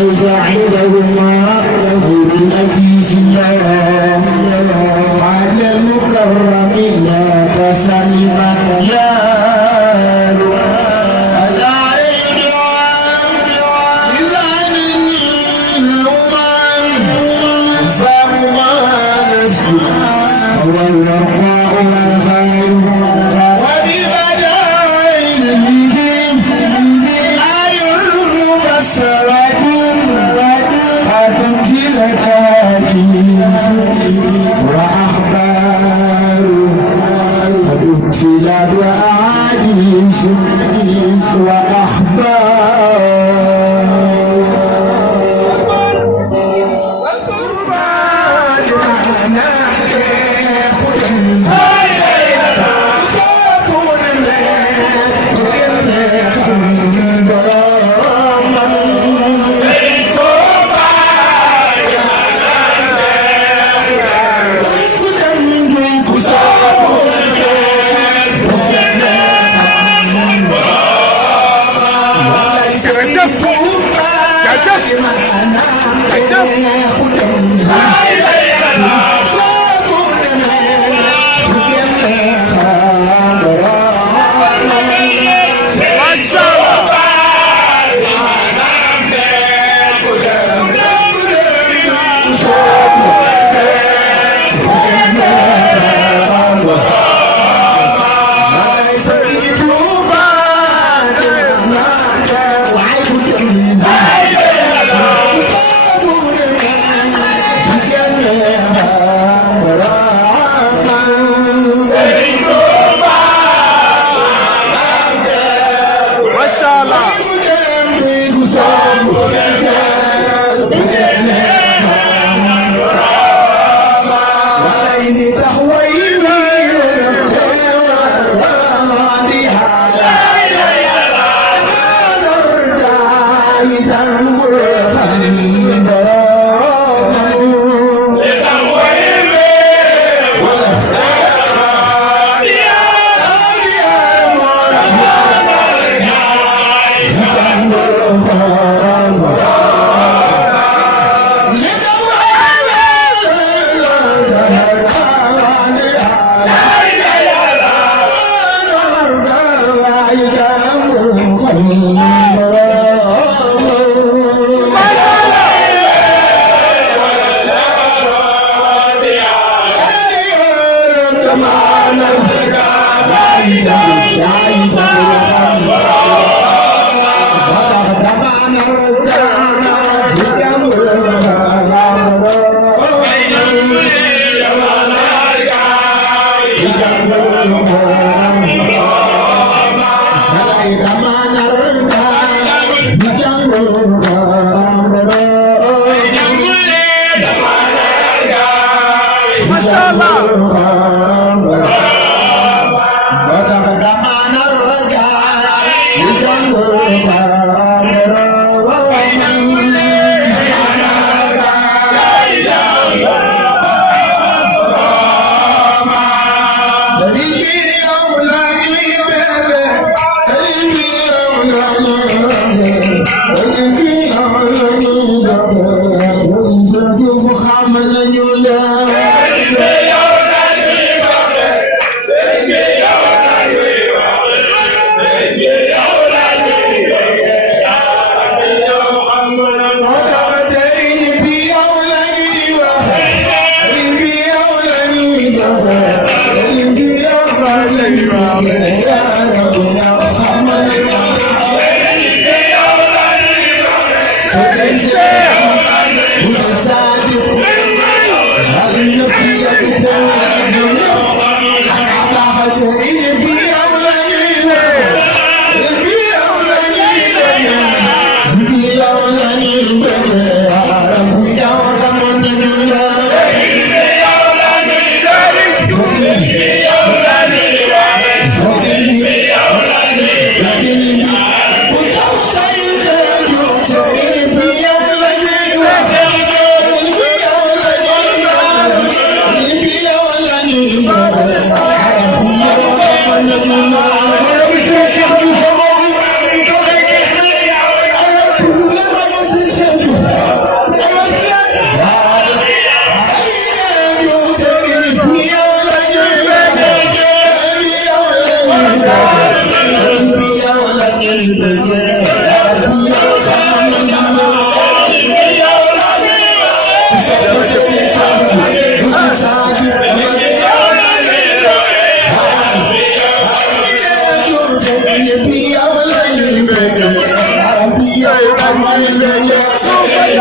ليس عندهما غير العزيز الله على المكرم لا تسلما يا والرقاء والخير وببدائهم آي مبصرة قد امتلت وأخبار قد امتلت وأحاديث Thank you.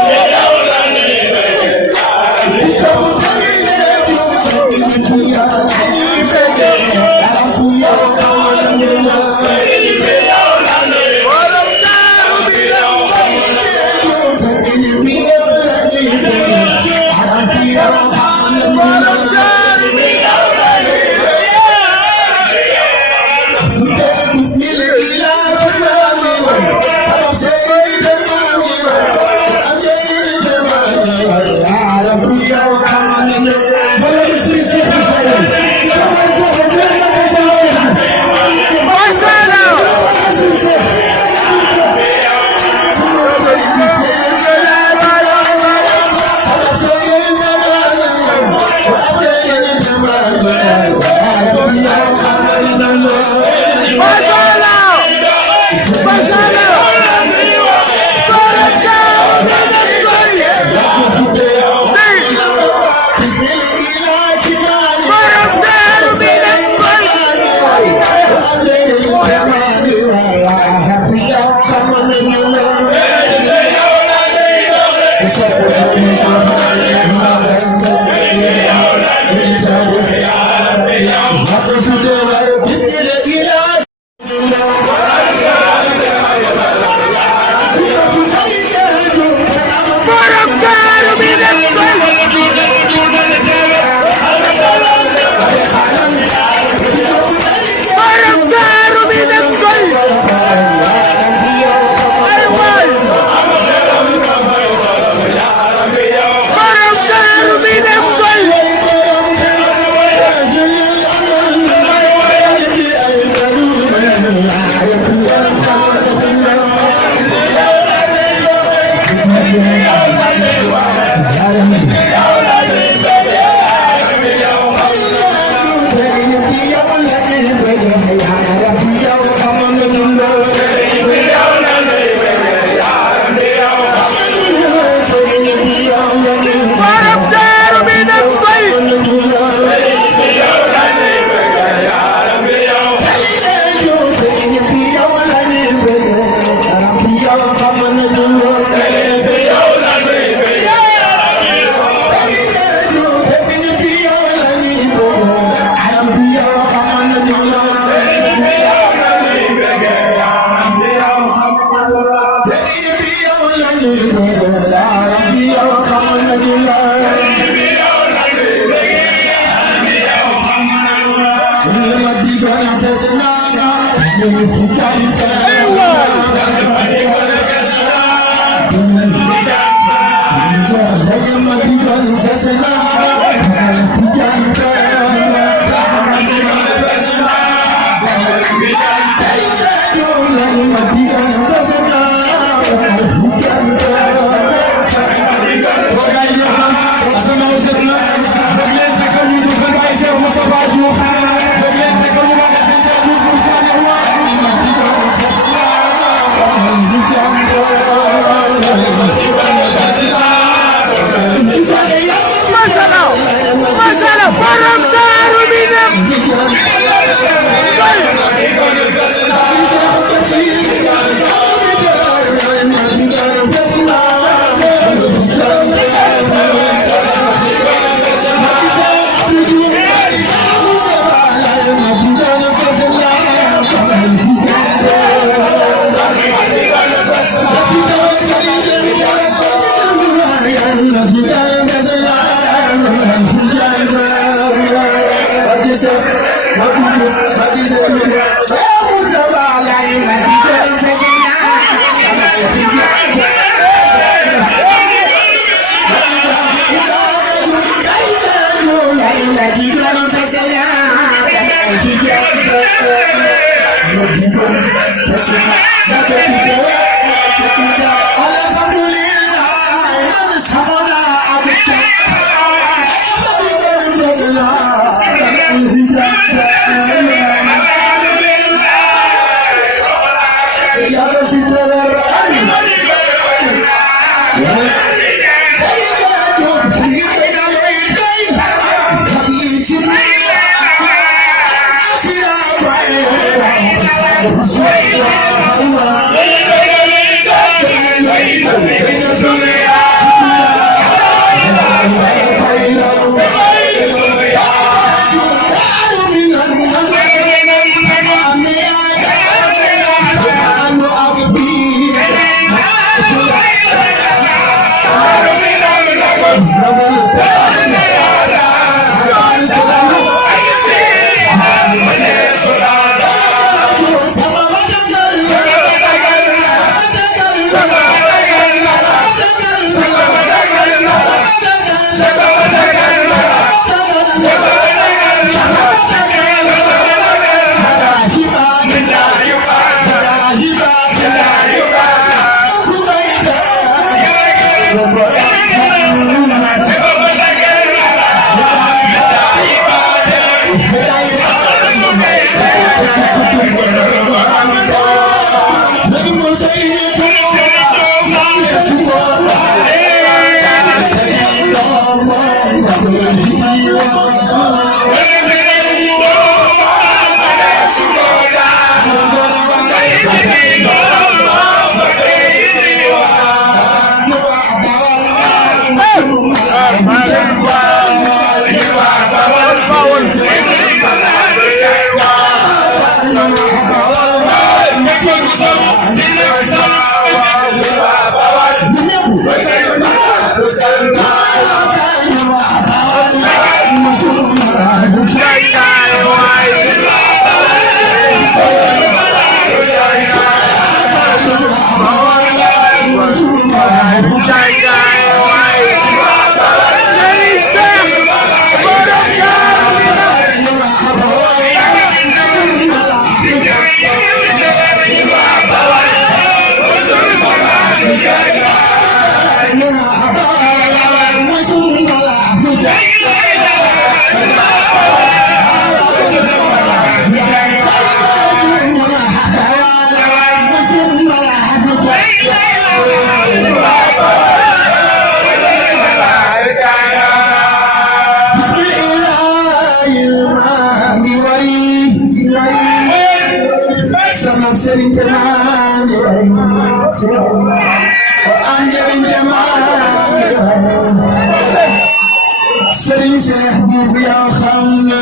Serigne Cheikh Diouf yaa xam ne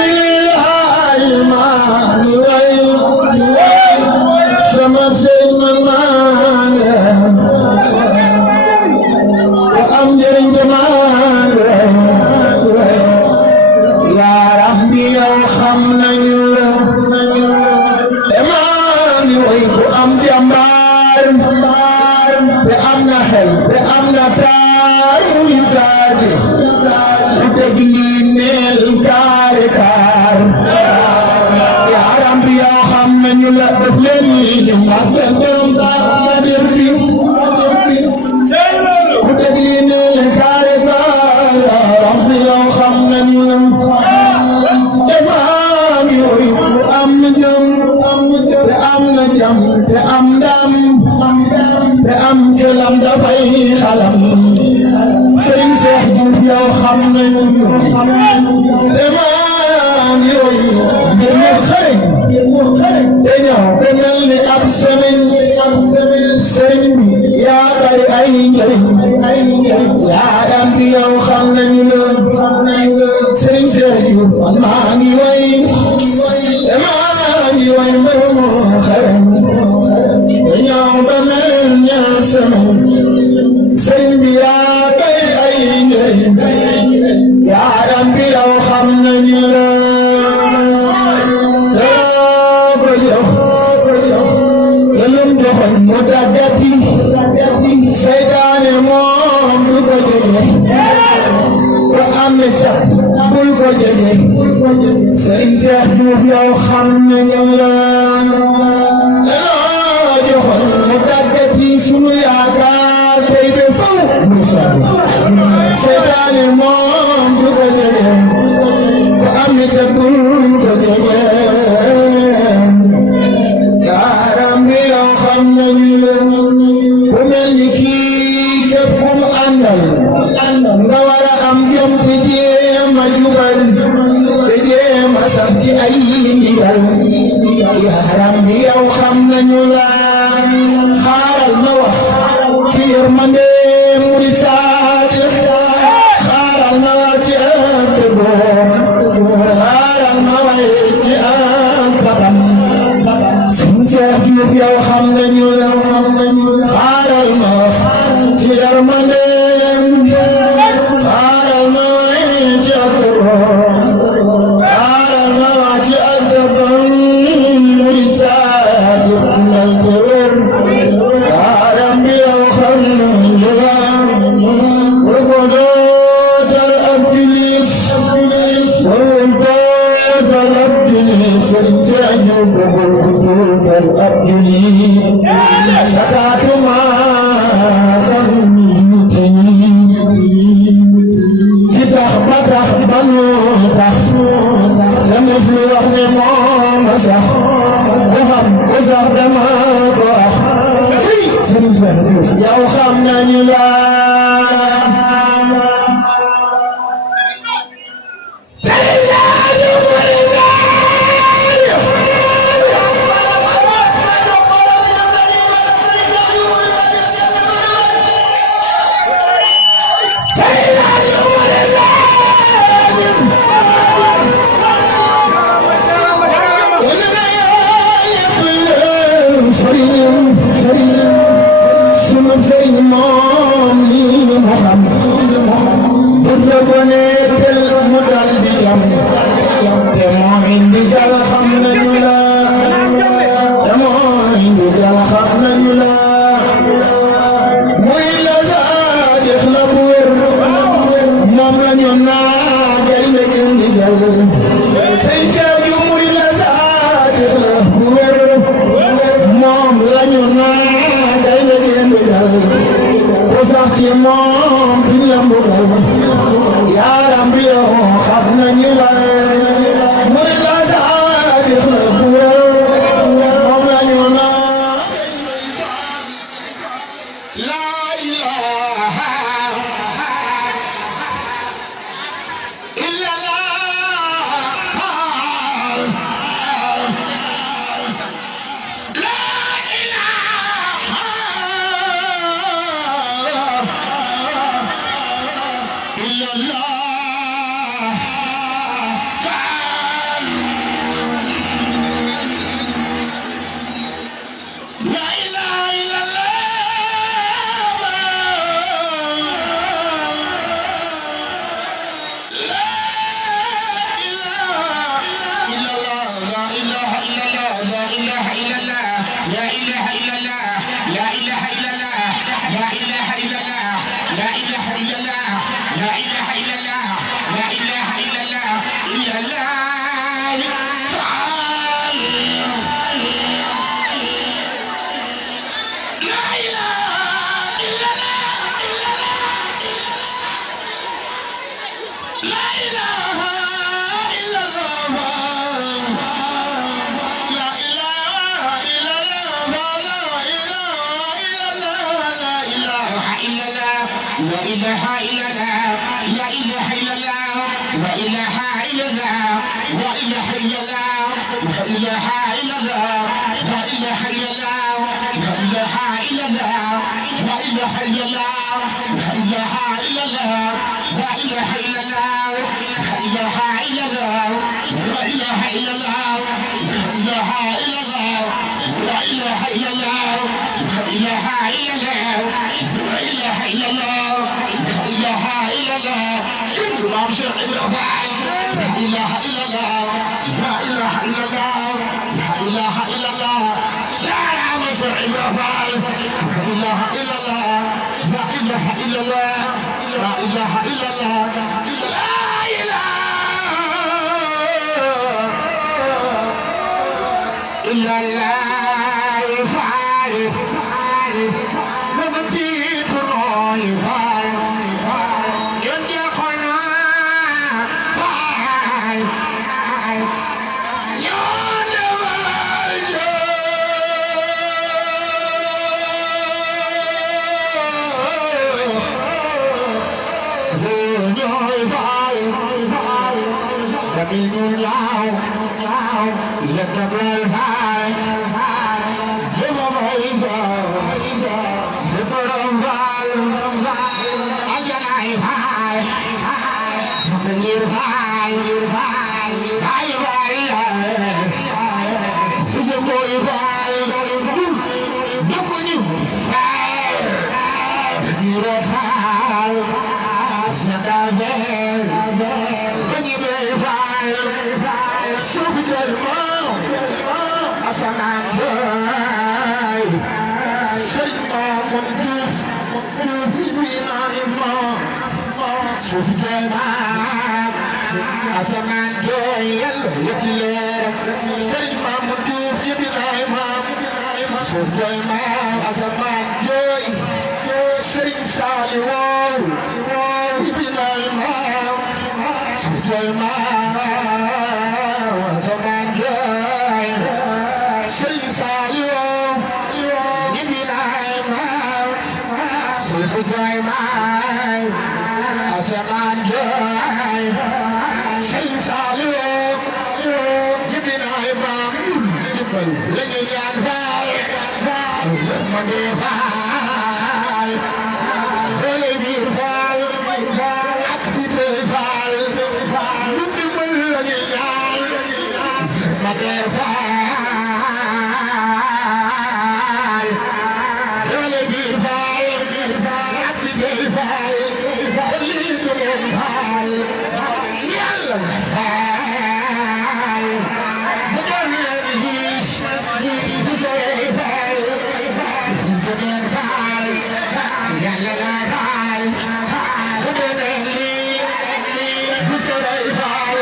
bismillahi maani way sama Serigne maani ko am njëriñ te maani yaa Rabbi yow xam nañu la maani way ko am jàmbaar te am na xel te am na taar muy sadikh ku dégg lii neel kaare kaar yaa Rabbi yow xam nañu la def leen nii ñu màggal borom ma def bi ku dégg lii neel kaare kaar yaa Rabbi yow xam nañu la maa ngi woy ku am na jëm te am na jam te am ndam te am jëlam dafay xalam Serigne Cheikh Diouf yow xam nañu te maa ngi woy ngir mu xarañ te ñëw te mel ni ab semaine Serigne bi yaa bari ay njëriñ yaa Rabbi yow xam nañu la Serigne Cheikh Diouf man maa ngi woy te maa ngi woy mbir mu xarañ te ñëw ba mel ñaar semaine Serigne bi yaa bari ay njëriñ yaa Rabbi yow xam nañu la ko jox lum joxoon mu daggati seytaane moom du ko jege ko am na cat bul ko jege Serigne Cheikh Diouf yow xam nañu la joxoon mu daggati sunu yaakaar tey de faw seytaane moom du ko jege ko am na cat bul ko jege yaa Rabbi yow xam nañu la ku mel ni kii képp ku mu àndal nga war a am jom te jéem a jubal te jéem a sax ci ay ndigal yaa Rabbi yow xam nañu la xaaral ma wax ci yërmande Mouride sadikh xaaral ma wax ci ak dëggoom xaaral ma wax ci ak kabam Serigne Cheikh Diouf yow xam nañu la xaaral ma wax ci yërmande xaaral ma wax ci ak dëggoom xaaral ma wax ci ak dëggoom Mouride sadikh ndal te wér yaa Rabbi yow xam nañu la bul ko dootal ab julit bul ko dootal ab julit Serigne Cheikh Diouf bul ko dootal ab julit sakatuma yow xam nañu la Serigne Saliou joy may asaman joy sëñ Saliou jibina imam jibal lañu ñaan faal ma di faal wala biir faal ak di tey faal jibal lañu ñaan ma di faal wala biir faal ak di tey faal lii du ngeen faal yàlla faal mu doon leen hiis bu sore faal du ngeen faal yàlla la faal mu doon leen lii bu sore faal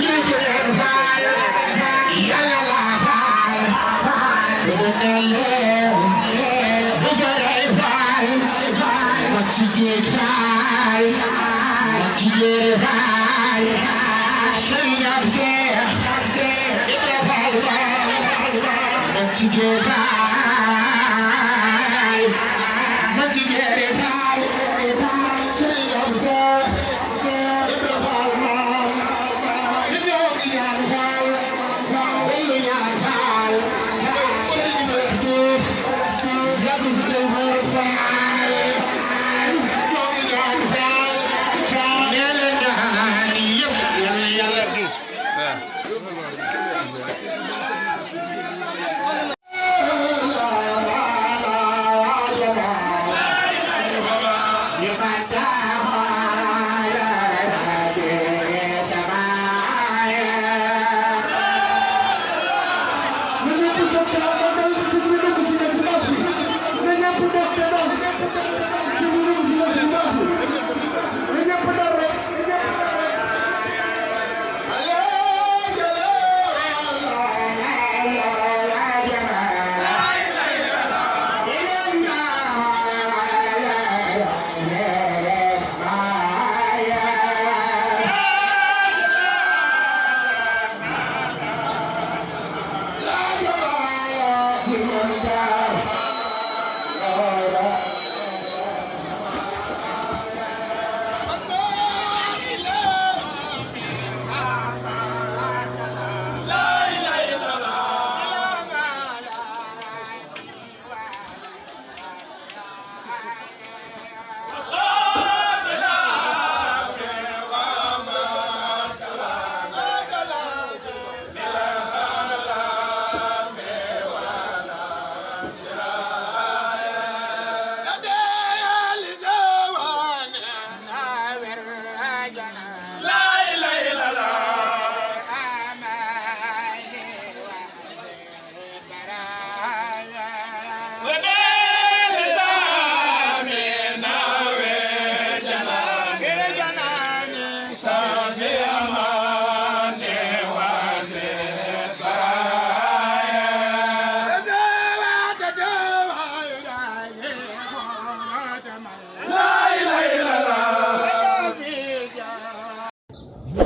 lii du ngeen faal yàlla la faal mu doon leen lii bu sore faal ma ci géej faal ma ci géej faal Serigne ab Cheikh Ibra Fall ma ci géej faal ma ci géej faal Serigne ab Cheikh Ibra Fall li ñoo ngi ñaan faal wala ñaan faal Serigne Cheikh Diouf yàgg fi tey faal ñoo ngi ñaan faal nee leen ñaan yëpp yàlla yàlla du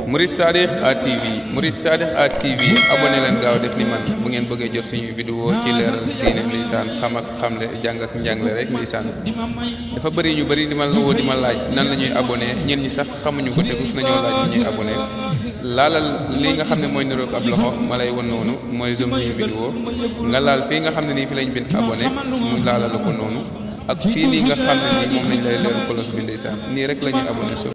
Mouride Sadikh TV Mouride Sadikh TV abonné leen gaaw def ni man bu ngeen bëggee jot suñu vidéo ci leeral diine ndeysaan xam ak xamle jàng ak njàngale rek ndeysaan dafa bëri ñu bëri di ma la woo di ma laaj nan la ñuy abonné ñen ñi sax xamuñu ko te rus nañoo laaj ñuy abonné laalal li nga xam ne mooy niroog ab loxo ma lay won noonu mooy zoom suñu vidéo nga laal fii nga xam ne nii fi lañ bind abonné mu laalal ko noonu ak fii nii nga xam ne nii moom lañ lay leeral kolos bi ndeysaan nii rek la ñuy abonné